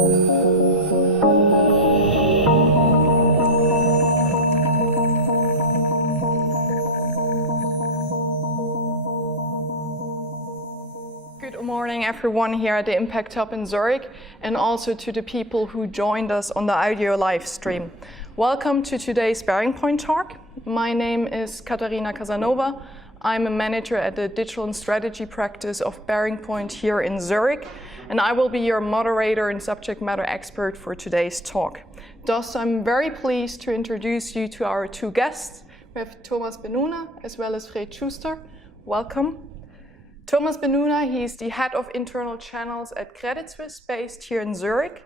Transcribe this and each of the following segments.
Good morning, everyone here at the Impact Hub in Zurich, and also to the people who joined us on the audio live stream. Welcome to today's BearingPoint talk. My name is Katarina Casanova. I'm a manager at the Digital and Strategy practice of BearingPoint here in Zurich, and I will be your moderator and subject matter expert for today's talk. Thus, I'm very pleased to introduce you to our two guests. We have Thomas Bennouna as well as Fred Schuster. Welcome. Thomas Bennouna, he's the head of internal channels at Credit Suisse, based here in Zurich.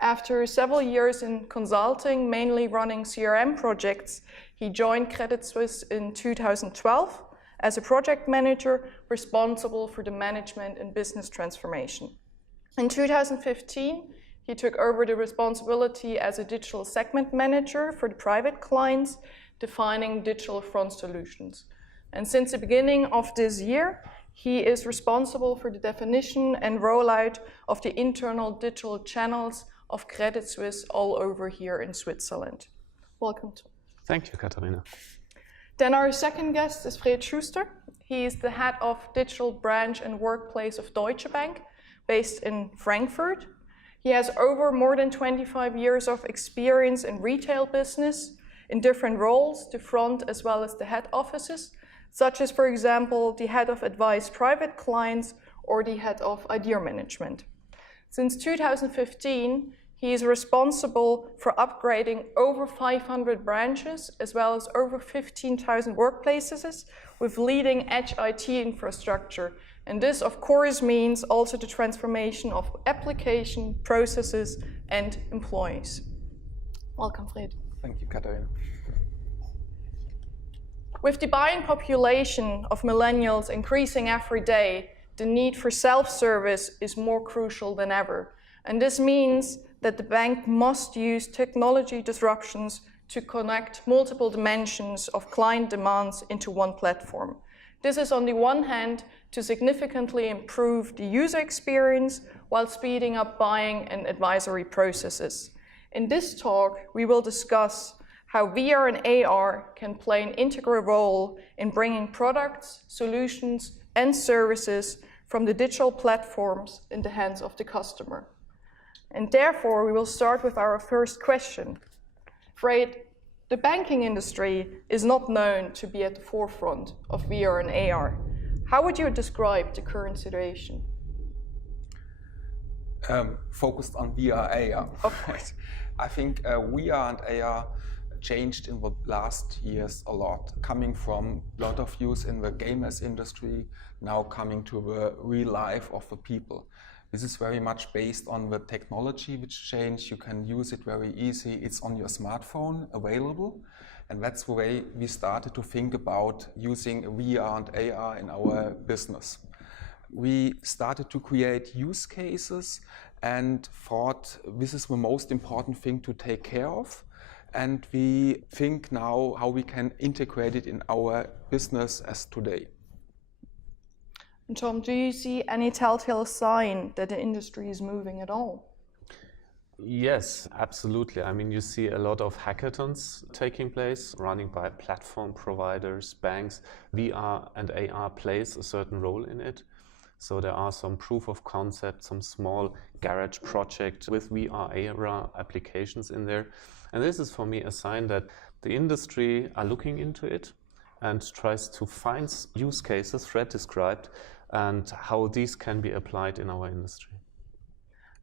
After several years in consulting, mainly running CRM projects, he joined Credit Suisse in 2012 as a project manager responsible for the management and business transformation. In 2015, he took over the responsibility as a digital segment manager for the private clients, defining digital front solutions. And since the beginning of this year, he is responsible for the definition and rollout of the internal digital channels of Credit Suisse all over here in Switzerland. Welcome to. Thank you, Katharina. Then our second guest is Fred Schuster. He is the head of digital branch and workplace of Deutsche Bank, based in Frankfurt. He has more than 25 years of experience in retail business in different roles, the front as well as the head offices, such as, for example, the head of advised private clients or the head of idea management. Since 2015, he is responsible for upgrading over 500 branches as well as over 15,000 workplaces with leading edge IT infrastructure. And this, of course, means also the transformation of application, processes, and employees. Welcome, Fred. Thank you, Katharina. With the buying population of millennials increasing every day, the need for self-service is more crucial than ever. And this means that the bank must use technology disruptions to connect multiple dimensions of client demands into one platform. This is on the one hand to significantly improve the user experience while speeding up buying and advisory processes. In this talk, we will discuss how VR and AR can play an integral role in bringing products, solutions, and services from the digital platforms in the hands of the customer. And therefore, we will start with our first question. Fred, the banking industry is not known to be at the forefront of VR and AR. How would you describe the current situation? Focused on VR, AR. Of course. I think VR and AR changed in the last years a lot, coming from a lot of use in the gamers industry, now coming to the real life of the people. This is very much based on the technology which changed. You can use it very easy. It's on your smartphone available. And that's the way we started to think about using VR and AR in our business. We started to create use cases and thought this is the most important thing to take care of. And we think now how we can integrate it in our business as today. And Tom, do you see any telltale sign that the industry is moving at all? Yes, absolutely. I mean, you see a lot of hackathons taking place, running by platform providers, banks. VR and AR plays a certain role in it. So there are some proof of concept, some small garage project with VR, AR applications in there. And this is for me a sign that the industry are looking into it and tries to find use cases Fred described and how these can be applied in our industry.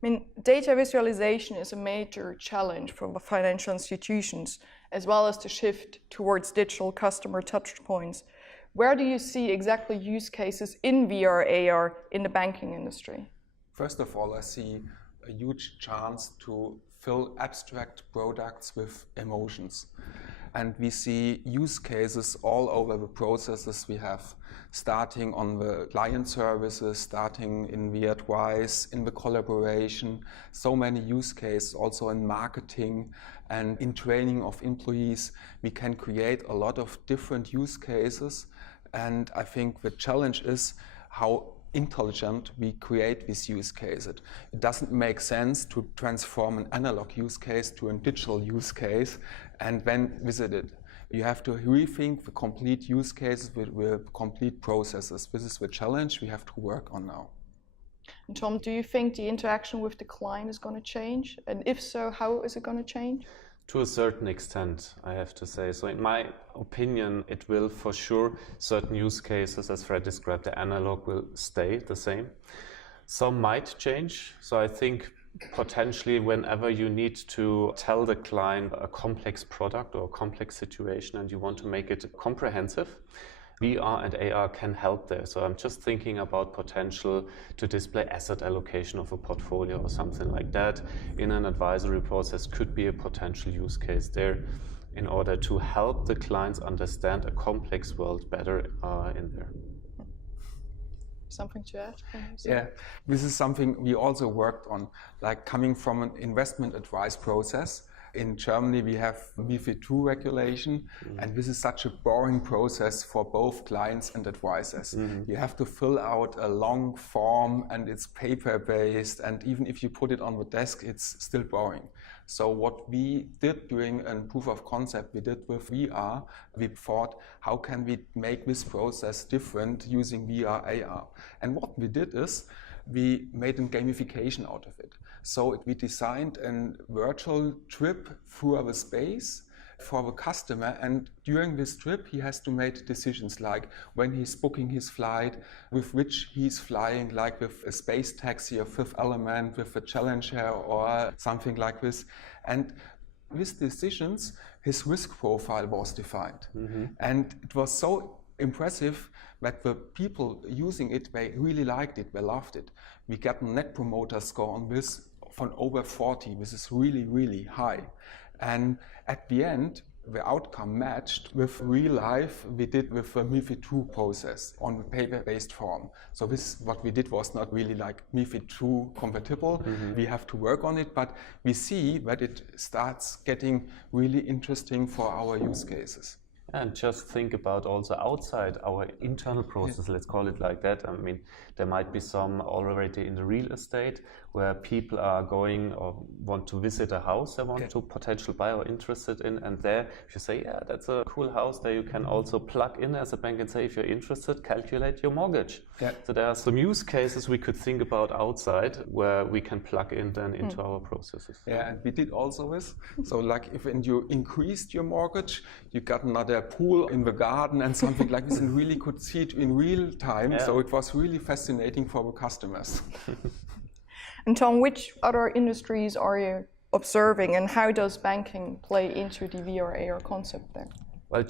I mean, data visualization is a major challenge for financial institutions, as well as the shift towards digital customer touchpoints. Where do you see exactly use cases in VR, AR in the banking industry? First of all, I see a huge chance to fill abstract products with emotions. And we see use cases all over the processes we have, starting on the client services, starting in the advice, in the collaboration, so many use cases also in marketing and in training of employees. We can create a lot of different use cases. And I think the challenge is how intelligent we create this use case. It doesn't make sense to transform an analog use case to a digital use case and then visit it. You have to rethink the complete use cases with complete processes. This is the challenge we have to work on now. And Tom, do you think the interaction with the client is going to change? And if so, how is it going to change? To a certain extent, I have to say. So in my opinion, it will for sure, certain use cases, as Fred described, the analog will stay the same. Some might change. So I think potentially whenever you need to tell the client a complex product or a complex situation and you want to make it comprehensive, VR and AR can help there. So I'm just thinking about potential to display asset allocation of a portfolio or something like that. In an advisory process could be a potential use case there in order to help the clients understand a complex world better in there. Something to add? Yeah, this is something we also worked on, like coming from an investment advice process. In Germany, we have MiFID II regulation, and this is such a boring process for both clients and advisors. You have to fill out a long form, and it's paper-based, and even if you put it on the desk, it's still boring. So what we did during a proof of concept we did with VR, we thought, how can we make this process different using VR, AR? And what we did is, we made a gamification out of it. So we designed a virtual trip through our space for the customer, and during this trip he has to make decisions like when he's booking his flight, with which he's flying, like with a space taxi or Fifth Element, with a Challenger or something like this. And with decisions, his risk profile was defined. And it was so impressive that the people using it, they really liked it, they loved it. We got a net promoter score on this from over 40, this is really, really high. And at the end, the outcome matched with real life we did with the MiFID II process on the paper-based form. So this, what we did was not really like MiFID II compatible. We have to work on it, but we see that it starts getting really interesting for our use cases. And just think about also outside our internal process, let's call it like that. I mean, there might be some already in the real estate where people are going or want to visit a house they want to potentially buy or interested in. And there, if you say, yeah, that's a cool house, there you can also plug in as a bank and say, if you're interested, calculate your mortgage. So there are some use cases we could think about outside where we can plug in then into our processes. Yeah, and we did also this. So like if you increased your mortgage, you got another pool in the garden and something like this, and really could see it in real time. So it was really fascinating for the customers. And Tom, which other industries are you observing, and how does banking play into the VR AR concept there? Well,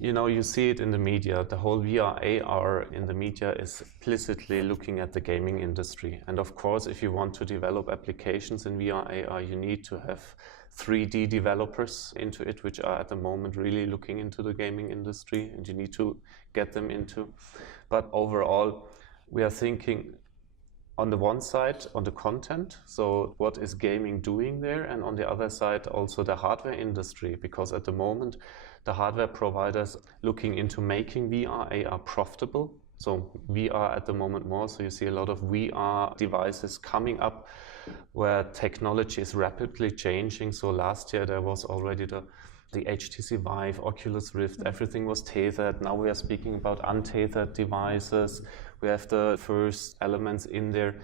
you know, you see it in the media. The whole VR AR in the media is implicitly looking at the gaming industry. And of course, if you want to develop applications in VR AR, you need to have 3D developers into it, which are at the moment really looking into the gaming industry, and you need to get them into. But overall, we are thinking on the one side, on the content, so what is gaming doing there, and on the other side, also the hardware industry, because at the moment, the hardware providers looking into making VR AR profitable. So VR at the moment more, so you see a lot of VR devices coming up where technology is rapidly changing. So last year there was already the HTC Vive, Oculus Rift, everything was tethered. Now we are speaking about untethered devices. We have the first elements in there,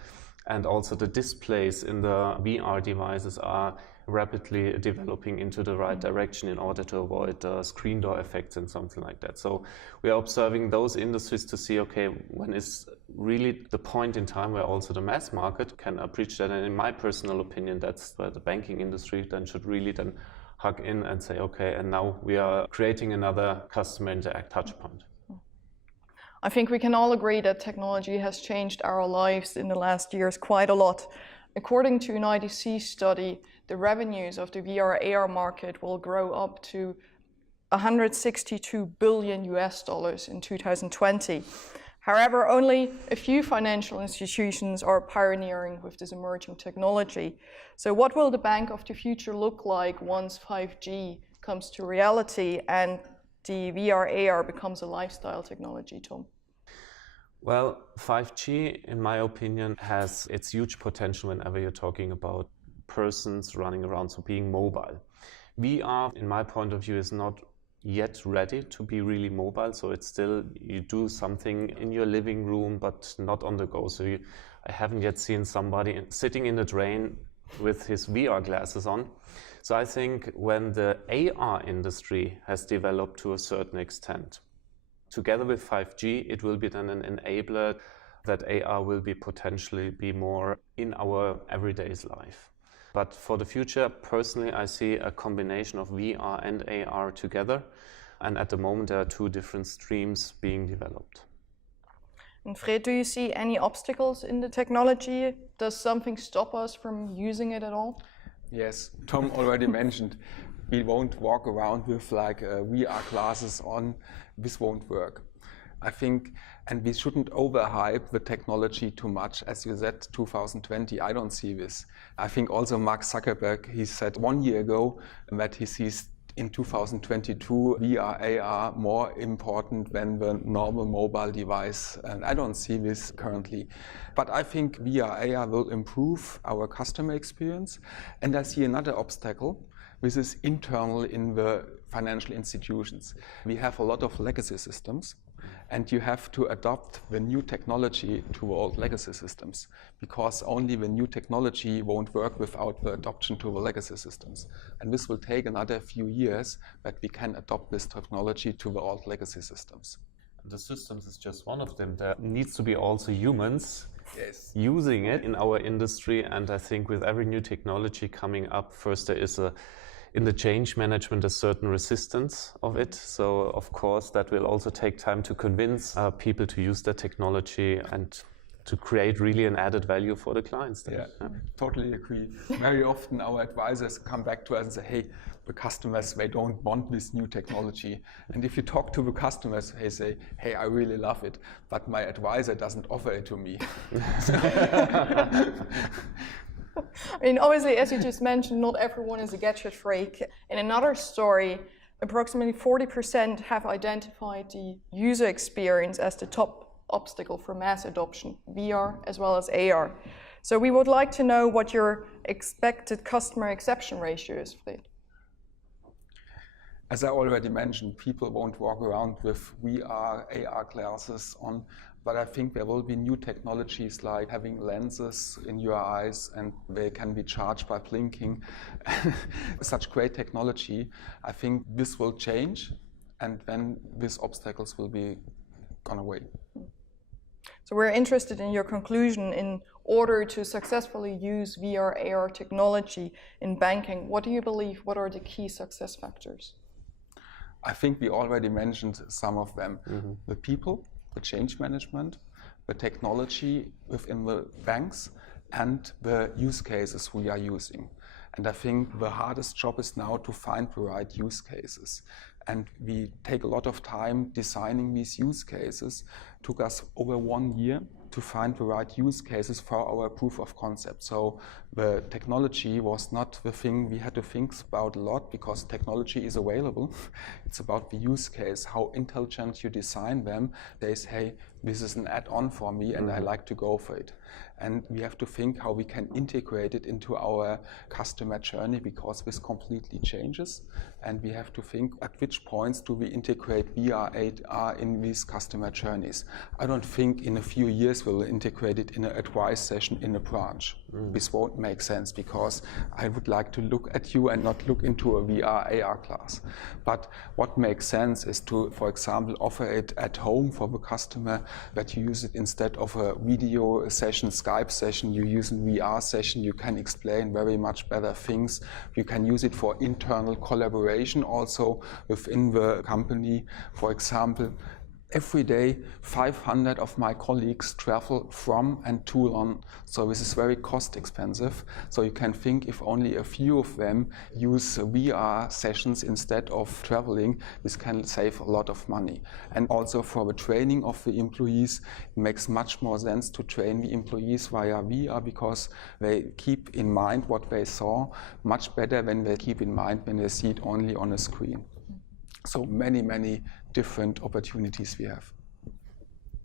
and also the displays in the VR devices are rapidly developing into the right direction in order to avoid screen door effects and something like that. So we are observing those industries to see, okay, when is really the point in time where also the mass market can appreciate that. And in my personal opinion, that's where the banking industry then should really then hug in and say, okay, and now we are creating another customer interact touch point. I think we can all agree that technology has changed our lives in the last years quite a lot. According to an IDC study, the revenues of the VR AR market will grow up to $162 billion in 2020. However, only a few financial institutions are pioneering with this emerging technology. So what will the bank of the future look like once 5G comes to reality and the VR AR becomes a lifestyle technology, Tom? Well, 5G, in my opinion, has its huge potential whenever you're talking about persons running around, so being mobile. VR, in my point of view, is not yet ready to be really mobile, so it's still, you do something in your living room, but not on the go. So I haven't yet seen somebody sitting in the train with his VR glasses on. So I think when the AR industry has developed to a certain extent, together with 5G, it will be then an enabler that AR will be potentially be more in our everyday life. But for the future, personally, I see a combination of VR and AR together. And at the moment, there are two different streams being developed. And Fred, do you see any obstacles in the technology? Does something stop us from using it at all? Yes, Tom already mentioned, we won't walk around with like VR glasses on. This won't work. I think, and we shouldn't overhype the technology too much. As you said, 2020, I don't see this. I think also Mark Zuckerberg, he said 1 year ago that he sees in 2022 VR, AR more important than the normal mobile device. And I don't see this currently. But I think VR, AR will improve our customer experience. And I see another obstacle. This is internal in the financial institutions. We have a lot of legacy systems. And you have to adopt the new technology to old legacy systems, because only the new technology won't work without the adoption to the legacy systems. And this will take another few years that we can adopt this technology to the old legacy systems. The systems is just one of them. There needs to be also humans Yes. using it in our industry. And I think with every new technology coming up, first there is in the change management, a certain resistance of it. So of course that will also take time to convince people to use the technology and to create really an added value for the clients. Yeah, totally agree. Very often our advisors come back to us and say, hey, the customers, they don't want this new technology. And if you talk to the customers, they say, hey, I really love it, but my advisor doesn't offer it to me. I mean, obviously, as you just mentioned, not everyone is a gadget freak. In another story, approximately 40% have identified the user experience as the top obstacle for mass adoption, VR as well as AR. So we would like to know what your expected customer exception ratio is, Fred. As I already mentioned, people won't walk around with VR, AR glasses on. But I think there will be new technologies like having lenses in your eyes and they can be charged by blinking. Such great technology. I think this will change and then these obstacles will be gone away. So we're interested in your conclusion. In order to successfully use VR, AR technology in banking, what do you believe, what are the key success factors? I think we already mentioned some of them. Mm-hmm. The people, the change management, the technology within the banks, and the use cases we are using. And I think the hardest job is now to find the right use cases. And we take a lot of time designing these use cases. It took us over 1 year to find the right use cases for our proof of concept. So the technology was not the thing we had to think about a lot because technology is available. It's about the use case, how intelligent you design them. They say, hey, this is an add-on for me and I like to go for it. And we have to think how we can integrate it into our customer journey because this completely changes. And we have to think at which points do we integrate VR, AR in these customer journeys. I don't think in a few years we'll integrate it in an advice session in a branch. This won't make sense because I would like to look at you and not look into a VR, AR class. But what makes sense is to, for example, offer it at home for the customer, that you use it instead of a video session, Skype session, you use a VR session, you can explain very much better things. You can use it for internal collaboration also within the company. For example, every day 500 of my colleagues travel from and to London, so this is very cost expensive. So you can think if only a few of them use VR sessions instead of traveling, this can save a lot of money. And also for the training of the employees, it makes much more sense to train the employees via VR because they keep in mind what they saw much better than they keep in mind when they see it only on a screen. So many different opportunities we have.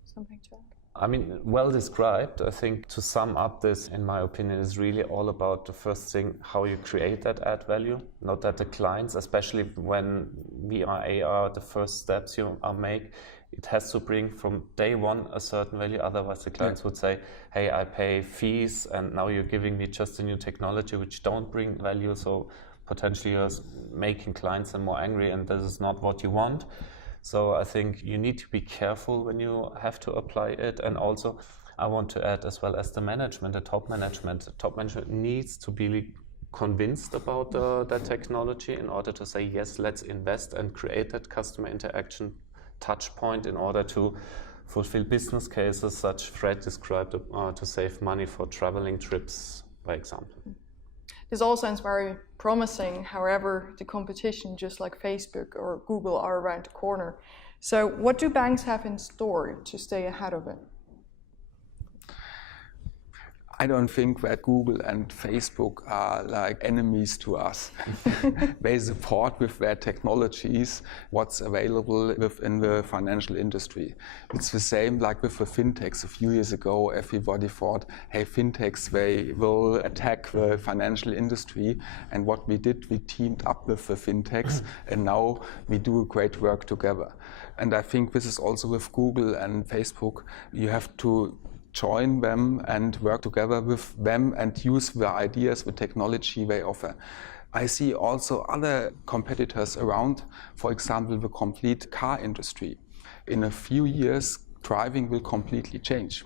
Something to add? I mean, well described. I think to sum up this, in my opinion, is really all about the first thing, how you create that add value. Not that the clients, especially when VR, AR, the first steps you make, it has to bring from day one a certain value. Otherwise, the clients would say, hey, I pay fees and now you're giving me just a new technology which don't bring value. So potentially you're making clients more angry, and this is not what you want. So I think you need to be careful when you have to apply it. And also I want to add, as well as the management, the top management needs to be convinced about the technology in order to say, yes, let's invest and create that customer interaction touch point in order to fulfill business cases, such Fred described, to save money for traveling trips, by example. This all sounds very promising. However, the competition, just like Facebook or Google, are around the corner. So what do banks have in store to stay ahead of it? I don't think that Google and Facebook are like enemies to us. They support with their technologies what's available within the financial industry. It's the same like with the fintechs. A few years ago, everybody thought, hey, fintechs, they will attack the financial industry. And what we did, we teamed up with the fintechs, and now we do great work together. And I think this is also with Google and Facebook. You have to join them and work together with them and use the ideas, the technology they offer. I see also other competitors around, for example, the complete car industry. In a few years, driving will completely change.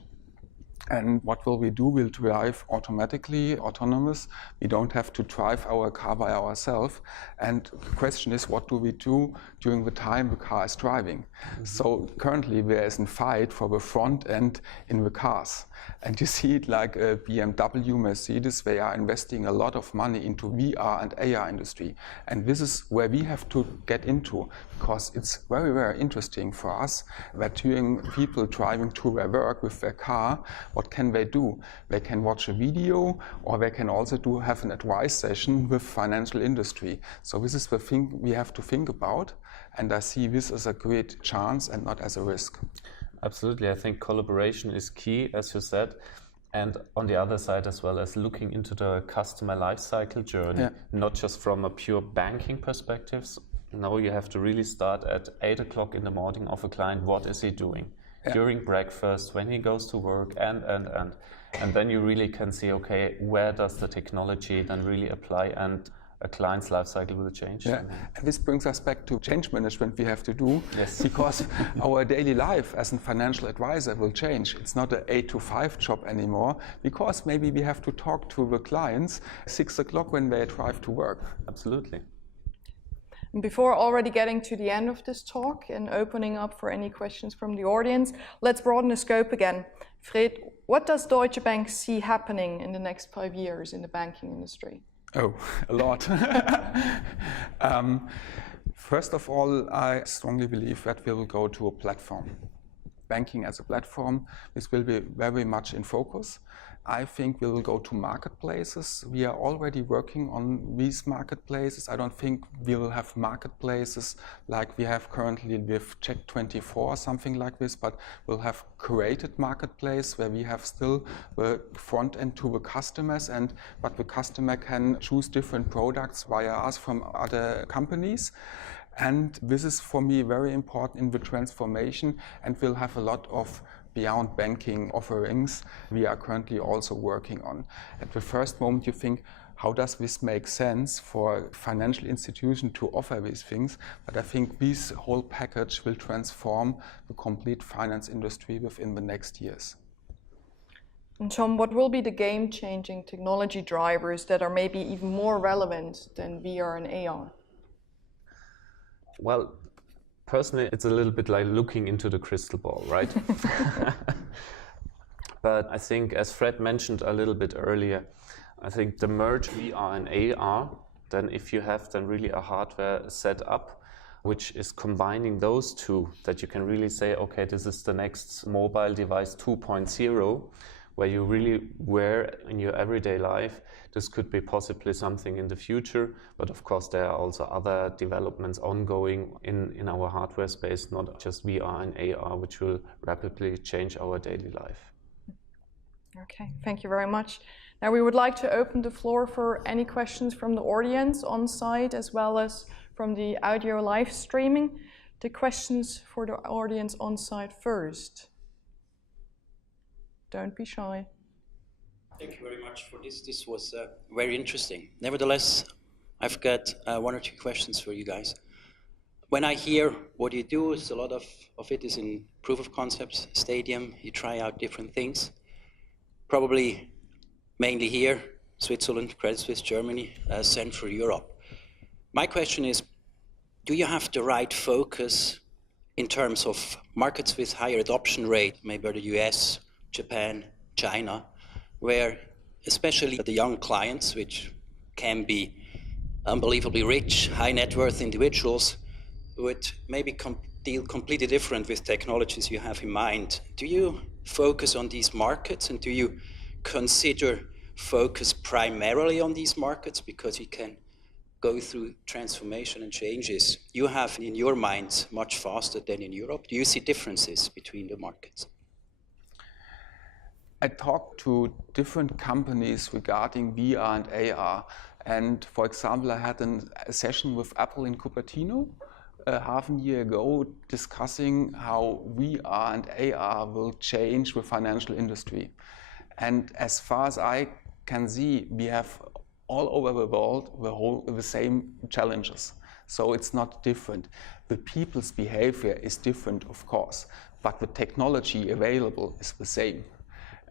And what will we do? We'll drive automatically, autonomous. We don't have to drive our car by ourselves. And the question is, what do we do during the time the car is driving? So currently there is a fight for the front end in the cars. And you see it like BMW, Mercedes, they are investing a lot of money into VR and AR industry. And this is where we have to get into, because it's very, very interesting for us that during people driving to their work with their car, what can they do? They can watch a video, or they can also have an advice session with financial industry. So this is the thing we have to think about, and I see this as a great chance and not as a risk. Absolutely, I think collaboration is key, as you said, and on the other side as well as looking into the customer lifecycle journey, not just from a pure banking perspective. Now you have to really start at 8 o'clock in the morning of a client. What is he doing? During breakfast, when he goes to work, and then you really can see, okay, where does the technology then really apply, and a client's life cycle will change. And this brings us back to change management we have to do, because our daily life as a financial advisor will change. It's not an 8 to 5 job anymore, because maybe we have to talk to the clients 6 o'clock when they drive to work. Absolutely. Before already getting to the end of this talk and opening up for any questions from the audience, let's broaden the scope again. Fred, what does Deutsche Bank see happening in the next 5 years in the banking industry? Oh, a lot. First of all, I strongly believe that we will go to a platform. Banking as a platform, this will be very much in focus. I think we will go to marketplaces. We are already working on these marketplaces. I don't think we will have marketplaces like we have currently with Check24 or something like this, but we'll have curated marketplace where we have still the front end to the customers, but the customer can choose different products via us from other companies. And this is for me very important in the transformation, and we'll have a lot of beyond banking offerings we are currently also working on. At the first moment you think, how does this make sense for a financial institution to offer these things? But I think this whole package will transform the complete finance industry within the next years. And Tom, what will be the game-changing technology drivers that are maybe even more relevant than VR and AR? Well, personally, it's a little bit like looking into the crystal ball, right? But I think, as Fred mentioned a little bit earlier, I think the merge VR and AR, then if you have then really a hardware set up, which is combining those two, that you can really say, okay, this is the next mobile device 2.0, where you really wear in your everyday life. This could be possibly something in the future, but of course there are also other developments ongoing in our hardware space, not just VR and AR, which will rapidly change our daily life. Okay, thank you very much. Now we would like to open the floor for any questions from the audience on site as well as from the audio live streaming. The questions for the audience on site first. Don't be shy. Thank you very much for this. This was very interesting. Nevertheless, I've got one or two questions for you guys. When I hear what you do, a lot of it is in proof of concepts, stadium, you try out different things. Probably mainly here, Switzerland, Credit Suisse, Germany, Central Europe. My question is, do you have the right focus in terms of markets with higher adoption rate, maybe the US, Japan, China, where especially the young clients, which can be unbelievably rich, high net worth individuals, would maybe deal completely different with technologies you have in mind. Do you focus on these markets, and do you consider focus primarily on these markets because you can go through transformation and changes you have in your minds much faster than in Europe? Do you see differences between the markets? I talked to different companies regarding VR and AR. And for example, I had a session with Apple in Cupertino half a year ago discussing how VR and AR will change the financial industry. And as far as I can see, we have all over the world the same challenges. So it's not different. The people's behavior is different, of course, but the technology available is the same.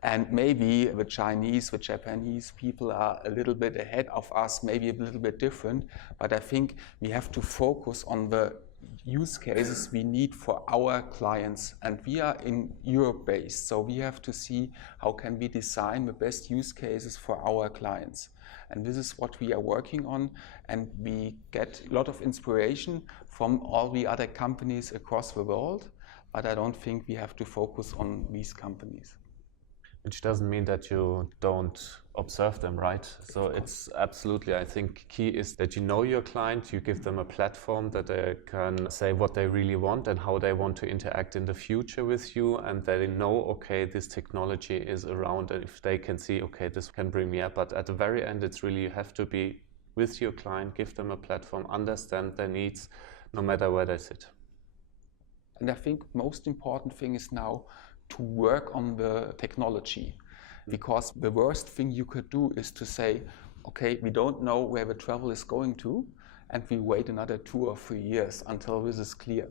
And maybe the Chinese, the Japanese people are a little bit ahead of us, maybe a little bit different, but I think we have to focus on the use cases we need for our clients. And we are in Europe based, so we have to see how can we design the best use cases for our clients. And this is what we are working on, and we get a lot of inspiration from all the other companies across the world, but I don't think we have to focus on these companies. Which doesn't mean that you don't observe them, right? So it's absolutely, I think, key is that you know your client, you give them a platform that they can say what they really want and how they want to interact in the future with you, and they know, okay, this technology is around, and if they can see, okay, this can bring me up. But at the very end, it's really, you have to be with your client, give them a platform, understand their needs, no matter where they sit. And I think most important thing is now to work on the technology, because the worst thing you could do is to say, okay, we don't know where the travel is going to, and we wait another 2 or 3 years until this is clear.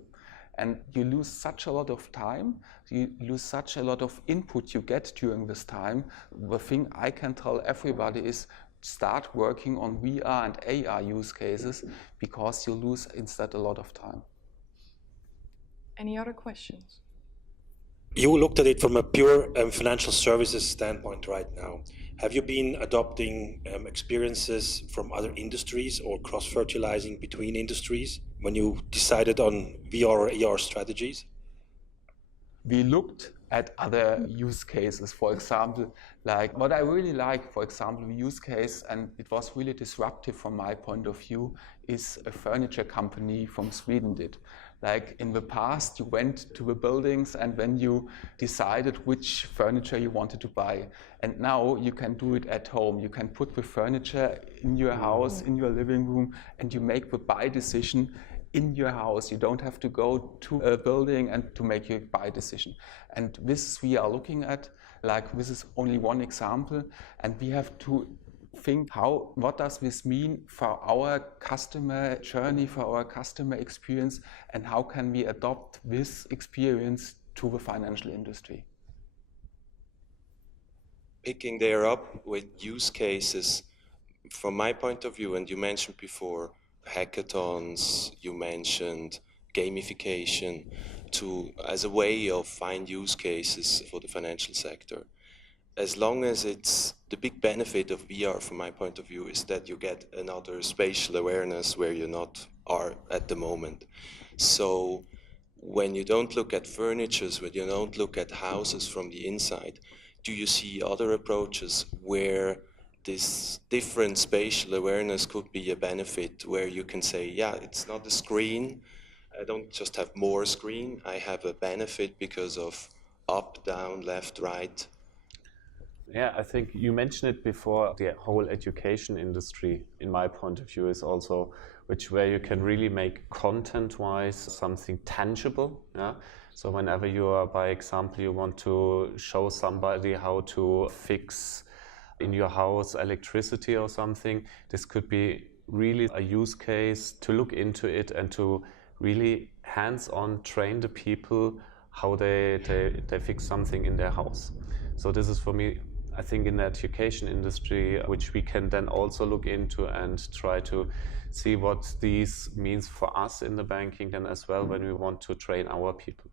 And you lose such a lot of time, you lose such a lot of input you get during this time. The thing I can tell everybody is start working on VR and AR use cases, because you lose instead a lot of time. Any other questions? You looked at it from a pure financial services standpoint right now. Have you been adopting experiences from other industries or cross-fertilizing between industries when you decided on VR or AR strategies? We looked at other use cases, for example, like what I really like, for example, the use case, and it was really disruptive from my point of view, is a furniture company from Sweden did. Like in the past, you went to the buildings and then you decided which furniture you wanted to buy. And now you can do it at home. You can put the furniture in your house, in your living room, and you make the buy decision in your house. You don't have to go to a building and to make your buy decision. And this we are looking at, like this is only one example, and we have to think what does this mean for our customer journey, for our customer experience, and how can we adopt this experience to the financial industry. Picking there up with use cases, from my point of view, and you mentioned before hackathons, you mentioned gamification as a way of find use cases for the financial sector. As long as it's the big benefit of VR, from my point of view, is that you get another spatial awareness where you not are at the moment. So when you don't look at furnitures, when you don't look at houses from the inside, Do you see other approaches where this different spatial awareness could be a benefit, where you can say, yeah, it's not a screen, I don't just have more screen, I have a benefit because of up, down, left, right? Yeah, I think you mentioned it before. The whole education industry, in my point of view, is also where you can really make content-wise something tangible. Yeah. So whenever you are, by example, you want to show somebody how to fix in your house electricity or something, this could be really a use case to look into it and to really hands-on train the people how they fix something in their house. So this is for me, I think, in the education industry, which we can then also look into and try to see what these means for us in the banking then as well when we want to train our people.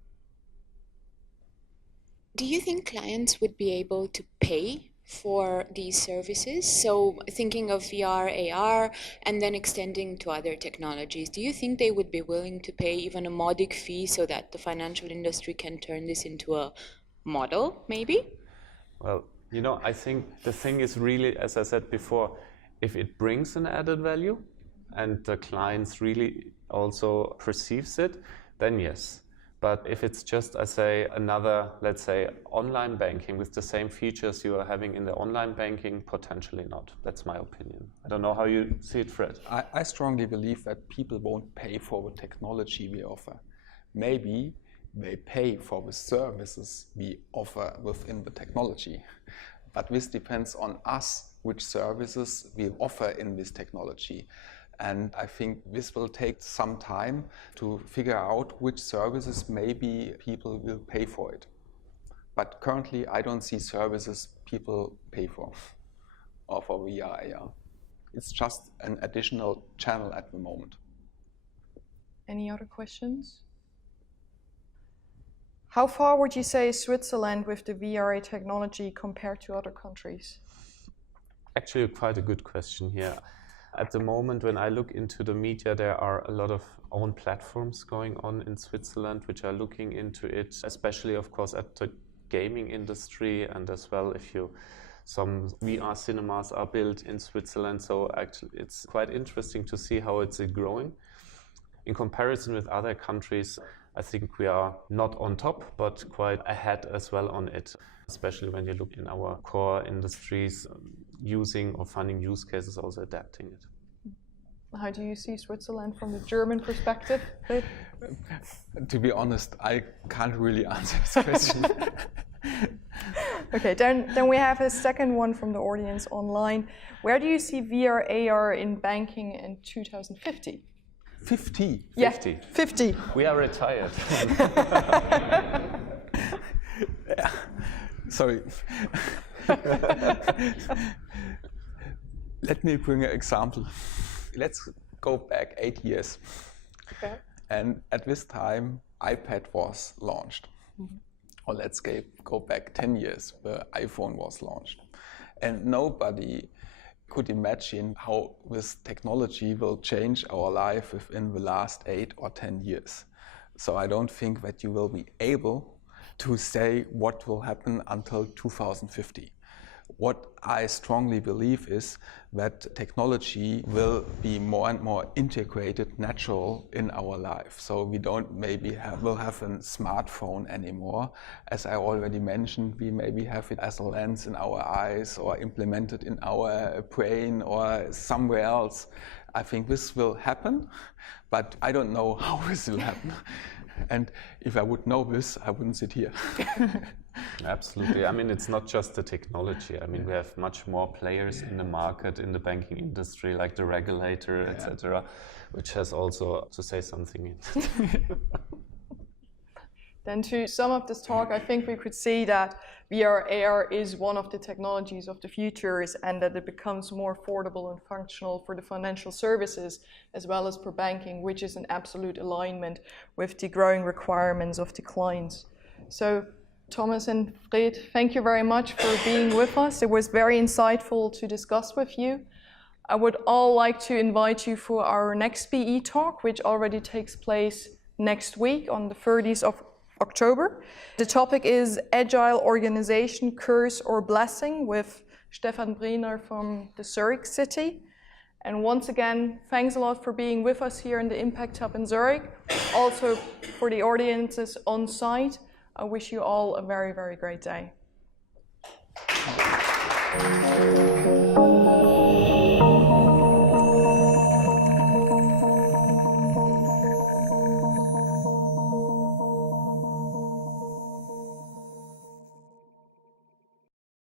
Do you think clients would be able to pay for these services? So thinking of VR, AR, and then extending to other technologies, do you think they would be willing to pay even a modic fee so that the financial industry can turn this into a model, maybe? Well, you know, I think the thing is really, as I said before, if it brings an added value and the clients really also perceives it, then yes. But if it's just, I say, another, let's say, online banking with the same features you are having in the online banking, potentially not. That's my opinion. I don't know how you see it, Fred. I strongly believe that people won't pay for the technology we offer. Maybe they pay for the services we offer within the technology. But this depends on us, which services we offer in this technology. And I think this will take some time to figure out which services maybe people will pay for it. But currently, I don't see services people pay for or for VR, AR. It's just an additional channel at the moment. Any other questions? How far would you say is Switzerland with the VR technology compared to other countries? Actually, quite a good question here. At the moment, when I look into the media, there are a lot of own platforms going on in Switzerland, which are looking into it, especially, of course, at the gaming industry, and as well if some VR cinemas are built in Switzerland. So actually, it's quite interesting to see how it's growing. In comparison with other countries, I think we are not on top, but quite ahead as well on it, especially when you look in our core industries, using or finding use cases, also adapting it. How do you see Switzerland from the German perspective? To be honest, I can't really answer this question. Okay, then we have a second one from the audience online. Where do you see VR, AR in banking in 2050? 50? Yeah, 50. 50. We are retired. Yeah. Sorry. Let me bring an example. Let's go back 8 years. Okay. And at this time, iPad was launched. Mm-hmm. Or let's go back 10 years, where iPhone was launched. And nobody could imagine how this technology will change our life within the last 8 or 10 years. So I don't think that you will be able to say what will happen until 2050. What I strongly believe is that technology will be more and more integrated, natural in our life. So we don't maybe will have a smartphone anymore. As I already mentioned, we maybe have it as a lens in our eyes or implemented in our brain or somewhere else. I think this will happen, but I don't know how this will happen. And if I would know this, I wouldn't sit here. Absolutely. I mean, it's not just the technology. I mean, we have much more players in the market, in the banking industry, like the regulator, etc., which has also to say something. Then to sum up this talk, I think we could see that VR, AR is one of the technologies of the futures, and that it becomes more affordable and functional for the financial services as well as for banking, which is in absolute alignment with the growing requirements of the clients. So Thomas and Fred, thank you very much for being with us. It was very insightful to discuss with you. I would all like to invite you for our next BE talk, which already takes place next week on the October. The topic is Agile Organization, Curse or Blessing, with Stefan Briner from the Zurich city. And once again, thanks a lot for being with us here in the Impact Hub in Zurich. Also for the audiences on site, I wish you all a very, very great day.